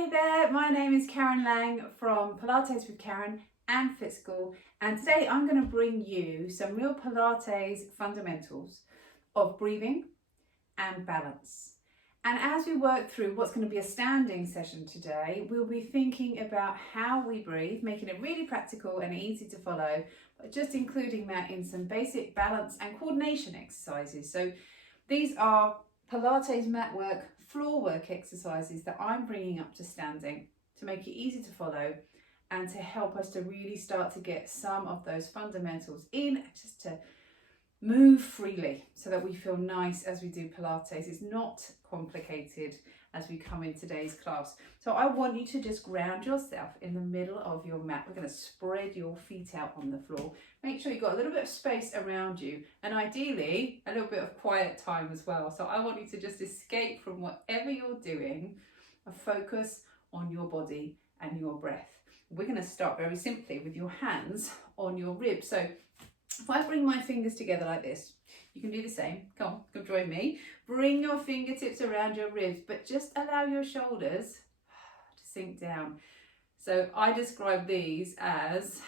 Hey there, my name is Karen Lang from Pilates with Karen and Fit School, and today I'm going to bring you some real Pilates fundamentals of breathing and balance. And as we work through what's going to be a standing session today, we'll be thinking about how we breathe, making it really practical and easy to follow, but just including that in some basic balance and coordination exercises. So these are Pilates mat work, floor work exercises that I'm bringing up to standing to make it easy to follow and to help us to really start to get some of those fundamentals in, just to move freely so that we feel nice as we do Pilates. It's not complicated as we come in today's class. So I want you to just ground yourself in the middle of your mat. We're going to spread your feet out on the floor. Make sure you've got a little bit of space around you and ideally a little bit of quiet time as well. So I want you to just escape from whatever you're doing and focus on your body and your breath. We're going to start very simply with your hands on your ribs. So if I bring my fingers together like this, you can do the same. Come join me. Bring your fingertips around your ribs, but just allow your shoulders to sink down. So I describe these as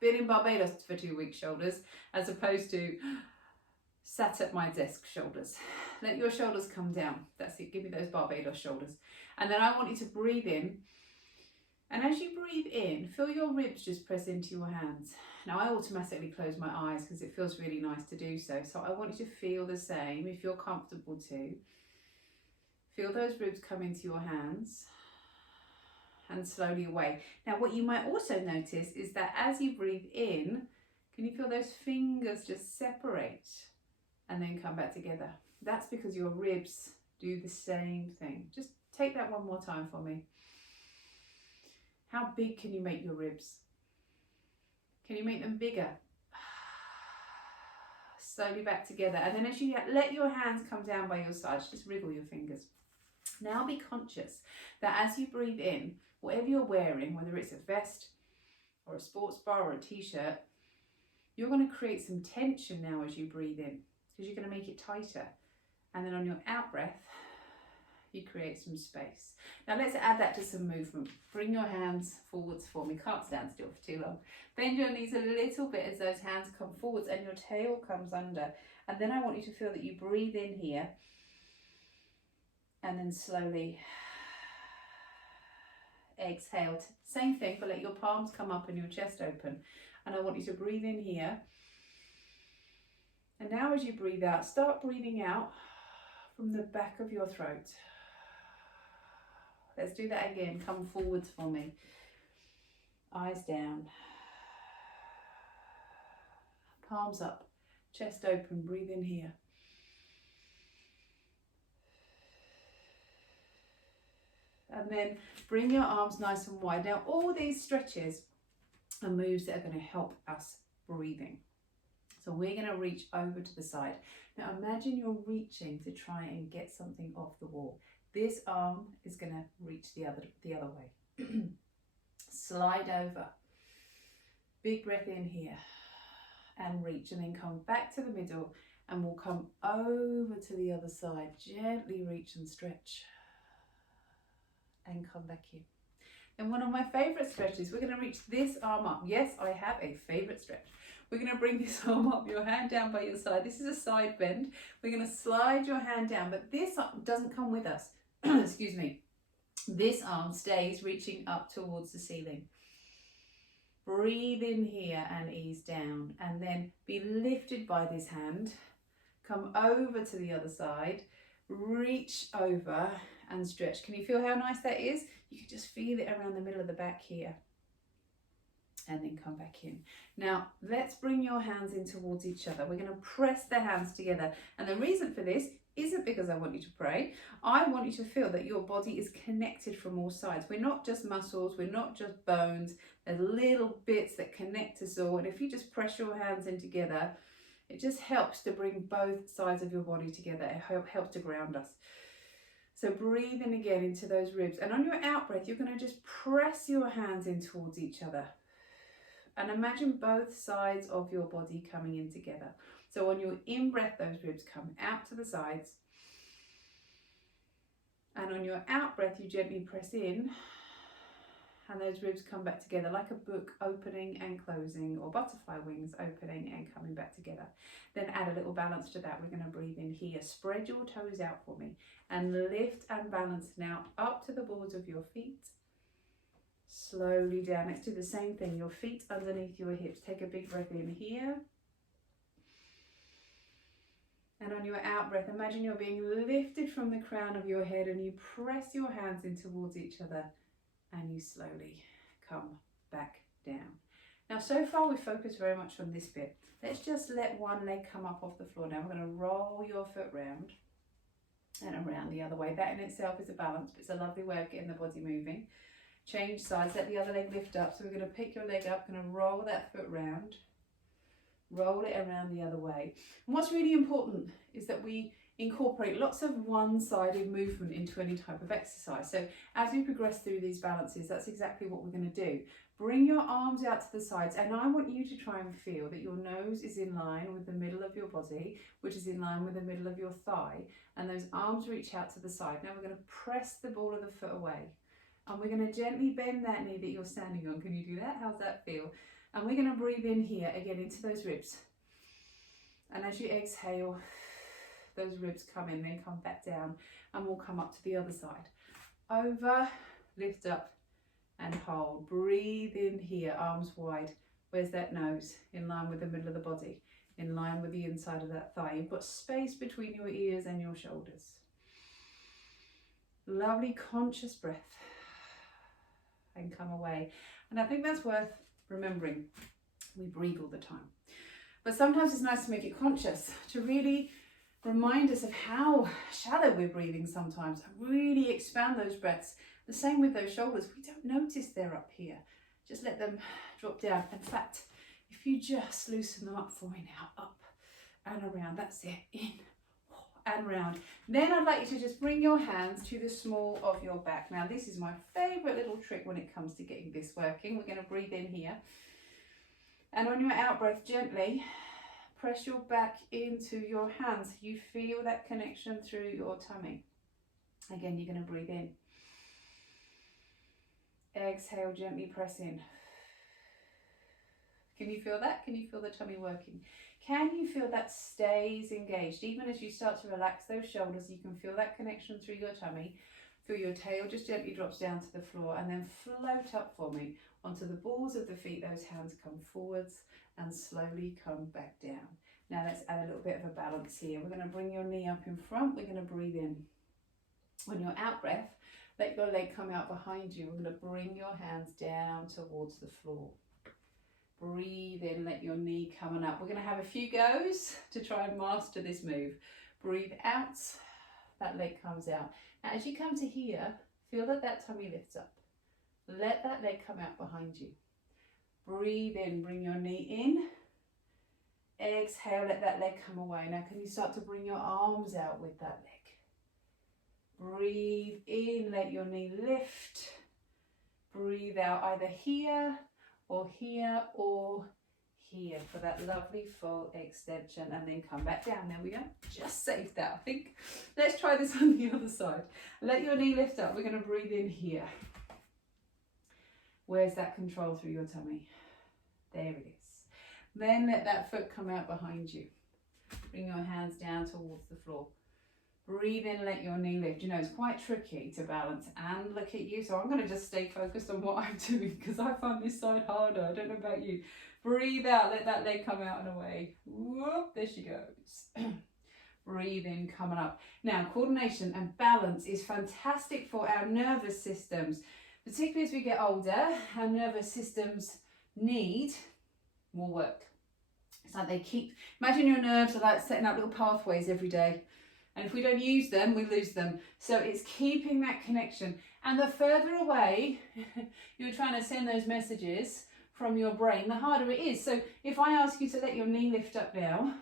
being in Barbados for 2 weeks shoulders, as opposed to sat at my desk shoulders. Let your shoulders come down. That's it. Give me those Barbados shoulders. And then I want you to breathe in. And as you breathe in, feel your ribs just press into your hands. Now I automatically close my eyes because it feels really nice to do so. So I want you to feel the same if you're comfortable to. Feel those ribs come into your hands and slowly away. Now what you might also notice is that as you breathe in, can you feel those fingers just separate and then come back together? That's because your ribs do the same thing. Just take that one more time for me. How big can you make your ribs? Can you make them bigger? Slowly back together. And then as you let your hands come down by your sides, just wriggle your fingers. Now be conscious that as you breathe in, whatever you're wearing, whether it's a vest or a sports bra or a t-shirt, you're going to create some tension now as you breathe in because you're going to make it tighter. And then on your out breath, you create some space. Now let's add that to some movement. Bring your hands forwards for me. Can't stand still for too long. Bend your knees a little bit as those hands come forwards and your tail comes under. And then I want you to feel that you breathe in here and then slowly exhale. Same thing, but let your palms come up and your chest open. And I want you to breathe in here. And now as you breathe out, start breathing out from the back of your throat. Let's do that again. Come forwards for me. Eyes down. Palms up. Chest open. Breathe in here. And then bring your arms nice and wide. Now all these stretches are moves that are going to help us breathing. So we're going to reach over to the side. Now imagine you're reaching to try and get something off the wall. This arm is going to reach the other way. Slide over. Big breath in here and reach, and then come back to the middle and we'll come over to the other side. Gently reach and stretch and come back in. And one of my favorite stretches, we're going to reach this arm up. Yes, I have a favorite stretch. We're going to bring this arm up, your hand down by your side. This is a side bend. We're going to slide your hand down, but this doesn't come with us. Excuse me. This arm stays reaching up towards the ceiling. Breathe in here and ease down, and then be lifted by this hand. Come over to the other side. Reach over and stretch. Can you feel how nice that is? You can just feel it around the middle of the back here. And then come back in. Now let's bring your hands in towards each other. We're going to press the hands together. And the reason for this isn't because I want you to pray. I want you to feel that your body is connected from all sides. We're not just muscles, we're not just bones. There's little bits that connect us all. And if you just press your hands in together, it just helps to bring both sides of your body together. It helps to ground us. So breathe in again into those ribs. And on your out breath, you're going to just press your hands in towards each other. And imagine both sides of your body coming in together. So on your in breath, those ribs come out to the sides. And on your out breath, you gently press in, and those ribs come back together like a book opening and closing, or butterfly wings opening and coming back together. Then add a little balance to that. We're going to breathe in here. Spread your toes out for me and lift and balance now up to the balls of your feet. Slowly down. Let's do the same thing. Your feet underneath your hips. Take a big breath in here. And on your out breath, imagine you're being lifted from the crown of your head, and you press your hands in towards each other, and you slowly come back down. Now, so far we've focused very much on this bit. Let's just let one leg come up off the floor. Now we're going to roll your foot round and around the other way. That in itself is a balance, but it's a lovely way of getting the body moving. Change sides, let the other leg lift up. So we're going to pick your leg up, going to roll that foot round, roll it around the other way. And what's really important is that we incorporate lots of one-sided movement into any type of exercise. So as we progress through these balances, that's exactly what we're going to do. Bring your arms out to the sides, and I want you to try and feel that your nose is in line with the middle of your body, which is in line with the middle of your thigh, and those arms reach out to the side. Now we're going to press the ball of the foot away, and we're going to gently bend that knee that you're standing on. Can you do that? How's that feel? And we're going to breathe in here again into those ribs, and as you exhale, those ribs come in, then come back down, and we'll come up to the other side. Over, lift up, and hold. Breathe in here, arms wide. Where's that nose? In line with the middle of the body, in line with the inside of that thigh. You've got space between your ears and your shoulders. Lovely conscious breath, and come away. And I think that's worth remembering. We breathe all the time, but sometimes it's nice to make it conscious, to really remind us of how shallow we're breathing sometimes, and really expand those breaths. The same with those shoulders. We don't notice they're up here. Just let them drop down. In fact, if you just loosen them up for me now, up and around, that's it, in and round. Then I'd like you to just bring your hands to the small of your back. Now this is my favorite little trick when it comes to getting this working. We're going to breathe in here, and on your out breath, gently press your back into your hands. You feel that connection through your tummy. Again, you're going to breathe in. Exhale, gently press in. Can you feel that? Can you feel the tummy working? Can you feel that stays engaged? Even as you start to relax those shoulders, you can feel that connection through your tummy. Feel your tail just gently drops down to the floor, and then float up for me onto the balls of the feet. Those hands come forwards and slowly come back down. Now let's add a little bit of a balance here. We're going to bring your knee up in front. We're going to breathe in. On your out breath, let your leg come out behind you. We're going to bring your hands down towards the floor. Breathe in, let your knee come on up. We're going to have a few goes to try and master this move. Breathe out, that leg comes out. Now as you come to here, feel that that tummy lifts up. Let that leg come out behind you. Breathe in, bring your knee in. Exhale, let that leg come away. Now can you start to bring your arms out with that leg? Breathe in, let your knee lift. Breathe out either here or here or here for that lovely full extension, and then come back down. There we go. Just saved that, I think. Let's try this on the other side. Let your knee lift up. We're going to breathe in here. Where's that control through your tummy? There it is. Then let that foot come out behind you. Bring your hands down towards the floor. Breathe in, let your knee lift. You know, it's quite tricky to balance and look at you. So I'm going to just stay focused on what I'm doing because I find this side harder. I don't know about you. Breathe out, let that leg come out and away. Whoop, there she goes. Breathe in, coming up. Now, coordination and balance is fantastic for our nervous systems. Particularly as we get older, our nervous systems need more work. It's like they keep, imagine your nerves are like setting up little pathways every day. And if we don't use them, we lose them. So it's keeping that connection. And the further away you're trying to send those messages from your brain, the harder it is. So if I ask you to let your knee lift up now,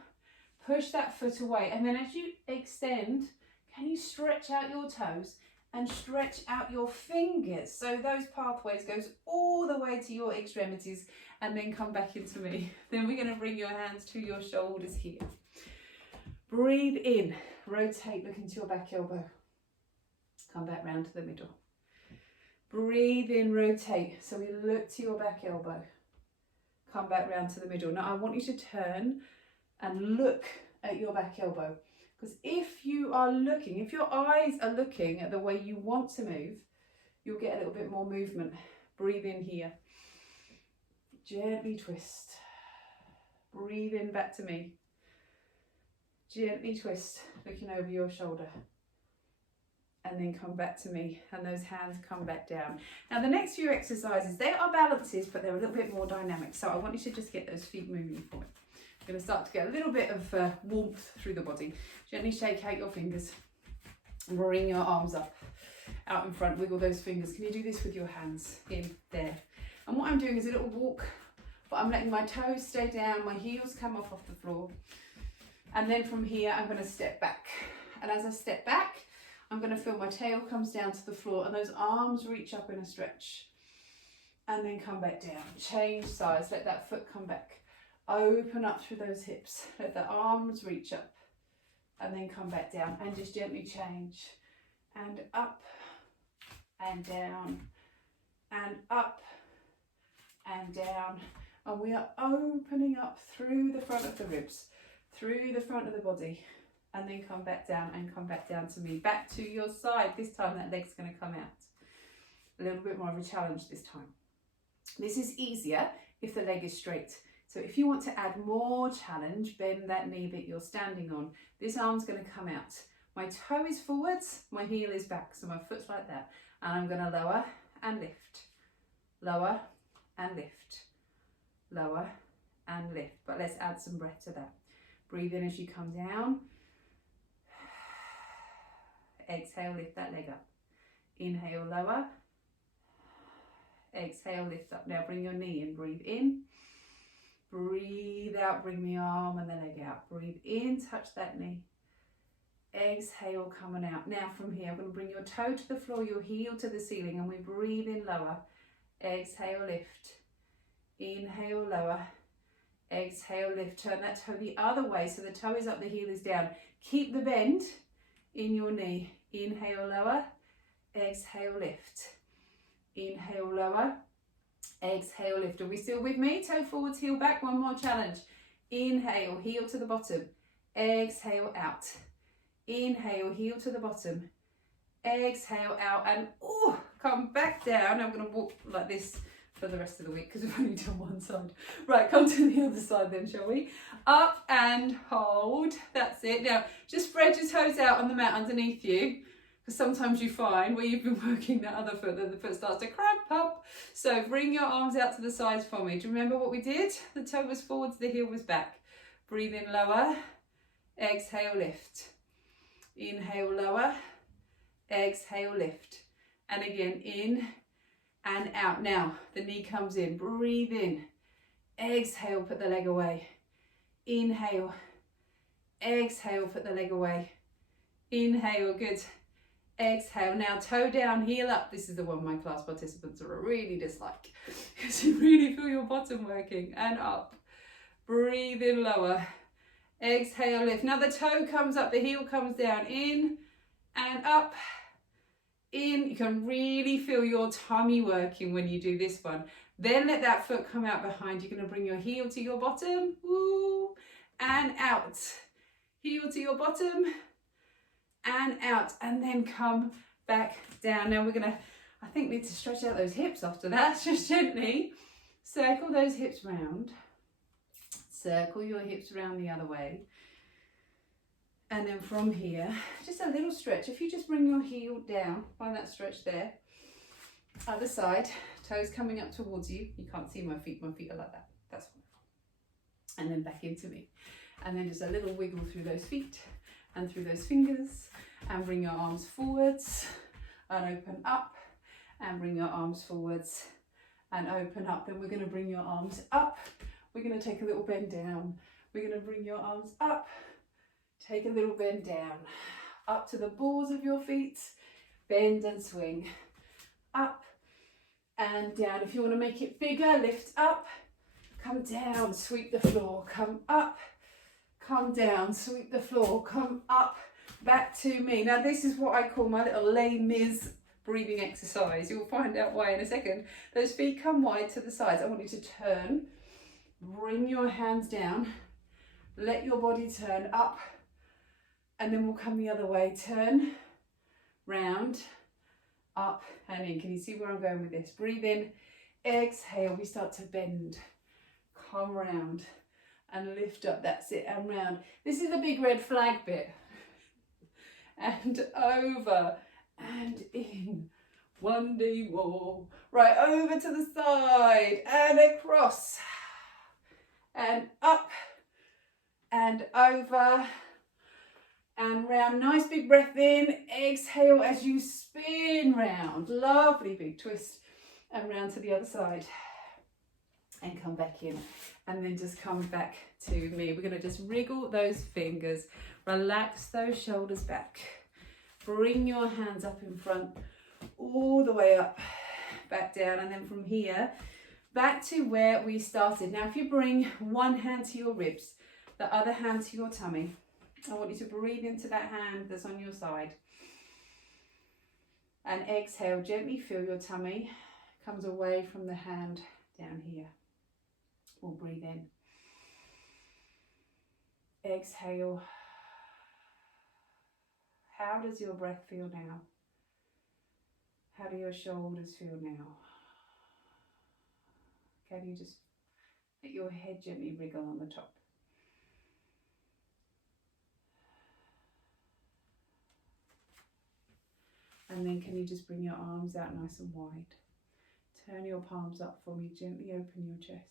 push that foot away. And then as you extend, can you stretch out your toes and stretch out your fingers? So those pathways goes all the way to your extremities and then come back into me. Then we're going to bring your hands to your shoulders here. Breathe in. Rotate, look into your back elbow. Come back round to the middle. Breathe in, rotate. So we look to your back elbow. Come back round to the middle. Now I want you to turn and look at your back elbow. Because if you are looking, if your eyes are looking at the way you want to move, you'll get a little bit more movement. Breathe in here. Gently twist. Breathe in back to me. Gently twist, looking over your shoulder. And then come back to me, and those hands come back down. Now the next few exercises, they are balances, but they're a little bit more dynamic. So I want you to just get those feet moving for me. I'm going to start to get a little bit of warmth through the body. Gently shake out your fingers. Bring your arms up, out in front, wiggle those fingers. Can you do this with your hands? In, there. And what I'm doing is a little walk, but I'm letting my toes stay down, my heels come off the floor. And then from here, I'm going to step back. And as I step back, I'm going to feel my tail comes down to the floor and those arms reach up in a stretch. And then come back down. Change sides, let that foot come back. Open up through those hips. Let the arms reach up. And then come back down and just gently change. And up and down and up and down. And we are opening up through the front of the ribs, through the front of the body. And then come back down and come back down to me. Back to your side. This time that leg's going to come out. A little bit more of a challenge this time. This is easier if the leg is straight. So if you want to add more challenge, bend that knee that you're standing on. This arm's going to come out. My toe is forwards, my heel is back. So my foot's like that. And I'm going to lower and lift. Lower and lift. Lower and lift. But let's add some breath to that. Breathe in as you come down. Exhale, lift that leg up. Inhale, lower. Exhale, lift up. Now bring your knee in. Breathe in. Breathe out. Bring the arm and the leg out. Breathe in. Touch that knee. Exhale, coming out. Now from here, I'm going to bring your toe to the floor, your heel to the ceiling, and we breathe in, lower. Exhale, lift. Inhale, lower. Exhale, lift. Turn that toe the other way so the toe is up, the heel is down. Keep the bend in your knee. Inhale, lower. Exhale, lift. Inhale, lower. Exhale, lift. Are we still with me? Toe forwards, heel back. One more challenge. Inhale, heel to the bottom. Exhale, out. Inhale, heel to the bottom. Exhale, out, and come back down. I'm going to walk like this for the rest of the week because we've only done one side. Right, come to the other side then, shall we? Up and hold. That's it. Now, just spread your toes out on the mat underneath you, because sometimes you find where you've been working that other foot that the foot starts to cramp up. So bring your arms out to the sides for me. Do you remember what we did? The toe was forwards, the heel was back. Breathe in, lower. Exhale, lift. Inhale, lower. Exhale, lift. And again, in and out. Now, the knee comes in. Breathe in. Exhale, put the leg away. Inhale. Exhale, put the leg away. Inhale, good. Exhale. Now, toe down, heel up. This is the one my class participants really dislike because you really feel your bottom working. And up. Breathe in, lower. Exhale, lift. Now the toe comes up, the heel comes down. In and up. In. You can really feel your tummy working when you do this one. Then let that foot come out behind. You're going to bring your heel to your bottom. Woo. And out. Heel to your bottom. And out. And then come back down. Now we're going to, I think, need to stretch out those hips after that. Just gently circle those hips round. Circle your hips around the other way. And then from here, just a little stretch. If you just bring your heel down, find that stretch there. Other side, toes coming up towards you. You can't see my feet are like that. That's wonderful. And then back into me. And then just a little wiggle through those feet and through those fingers. And bring your arms forwards and open up. And bring your arms forwards and open up. Then we're going to bring your arms up. We're going to take a little bend down. We're going to bring your arms up. Take a little bend down. Up to the balls of your feet. Bend and swing. Up and down. If you want to make it bigger, lift up. Come down, sweep the floor. Come up. Come down, sweep the floor. Come up. back to me. Now this is what I call my little Les Mis breathing exercise. You'll find out why in a second. Those feet come wide to the sides. I want you to turn, bring your hands down, let your body turn up, and then we'll come the other way. Turn, round, up and in. Can you see where I'm going with this? Breathe in, exhale, we start to bend, come round and lift up. That's it, and round. This is a big red flag bit. And over and in. One day more. Right, over to the side and across and up and over and round. Nice big breath in. Exhale as you spin round. Lovely big twist and round to the other side. And come back in. And then just come back to me. We're going to just wriggle those fingers. Relax those shoulders back. Bring your hands up in front. All the way up. Back down. And then from here, back to where we started. Now if you bring one hand to your ribs, the other hand to your tummy. I want you to breathe into that hand that's on your side. And exhale, gently feel your tummy comes away from the hand down here. We'll breathe in. Exhale. How does your breath feel now? How do your shoulders feel now? Can you just let your head gently wriggle on the top? And then can you just bring your arms out nice and wide? Turn your palms up for me, gently open your chest.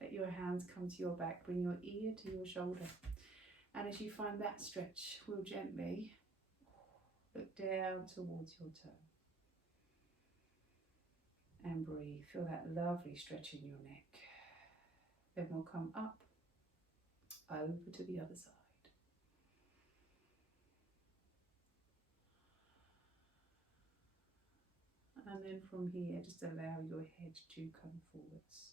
Let your hands come to your back, bring your ear to your shoulder. And as you find that stretch, we'll gently look down towards your toe. And breathe, feel that lovely stretch in your neck. Then we'll come up, over to the other side. And then from here, just allow your head to come forwards.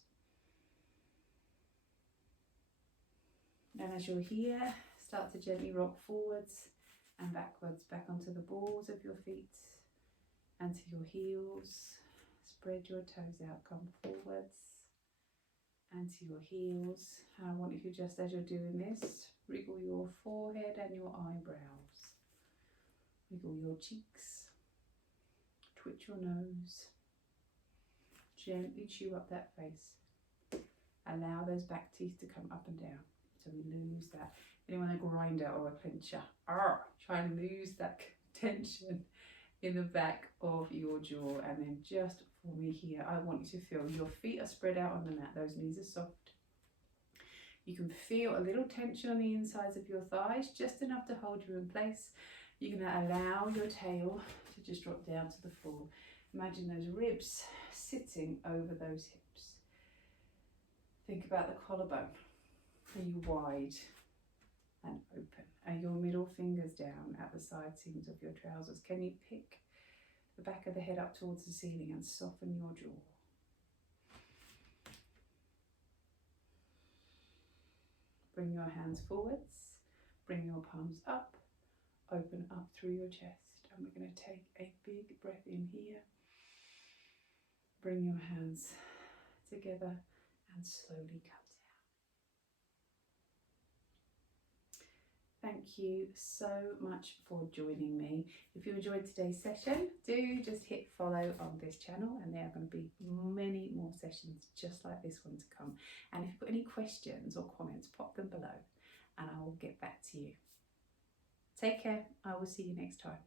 And as you're here, start to gently rock forwards and backwards, back onto the balls of your feet and to your heels. Spread your toes out, come forwards and to your heels. And I want you to just, as you're doing this, wriggle your forehead and your eyebrows. Wiggle your cheeks. Twitch your nose. Gently chew up that face. Allow those back teeth to come up and down. So we lose that. Anyone a grinder or a clencher? Try and lose that tension in the back of your jaw. And then just for me here, I want you to feel your feet are spread out on the mat. Those knees are soft. You can feel a little tension on the insides of your thighs, just enough to hold you in place. You're going to allow your tail to just drop down to the floor. Imagine those ribs sitting over those hips. Think about the collarbone. Are you wide and open? Are your middle fingers down at the side seams of your trousers? Can you pick the back of the head up towards the ceiling and soften your jaw? Bring your hands forwards. Bring your palms up. Open up through your chest. And we're going to take a big breath in here. Bring your hands together and slowly come down. Thank you so much for joining me. If you enjoyed today's session, do just hit follow on this channel, and there are going to be many more sessions just like this one to come. And if you've got any questions or comments, pop them below and I will get back to you. Take care. I will see you next time.